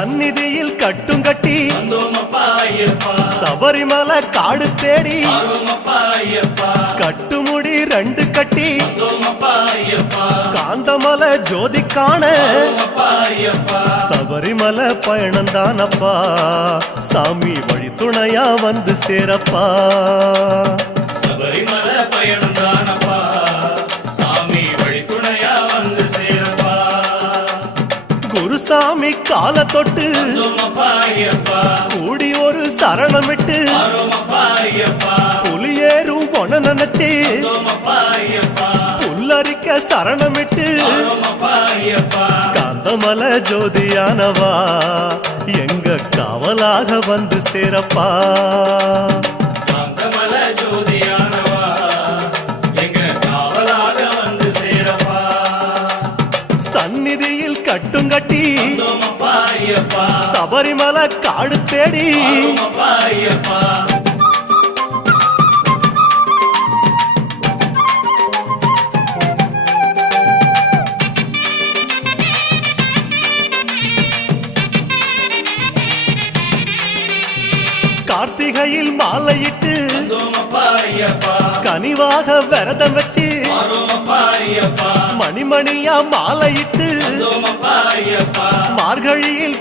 சந்நிதியில் கட்டும் கட்டி சபரிமலை காடு தேடி கட்டுமுடி 2 கட்டி காந்தமலை ஜோதி காண சபரிமலை பயணந்தானப்பா சாமி வழி துணையா வந்து சேரப்பா சபரிமலை பயணந்தானப்பா சாமி வழி துணையா வந்து சேரப்பா குருசாமி கால தொட்டு கூடி ஒரு சரணமிட்டு புலியேறும் பொன நினைச்சு புல்லரிக்க சரணமிட்டு காந்தமலை ஜோதியானவா எங்க காவலாக வந்து சேரப்பா காந்தமலை ஜோதியானவா எங்க காவலாக வந்து சேரப்பா சந்நிதியில் கட்டும் கட்டி சபரிமலை காடு தேடி கார்த்திகையில் மாலையிட்டு கனிவாக விரதம் வச்சு மணிமணியா மாலையிட்டு மார்கழியில்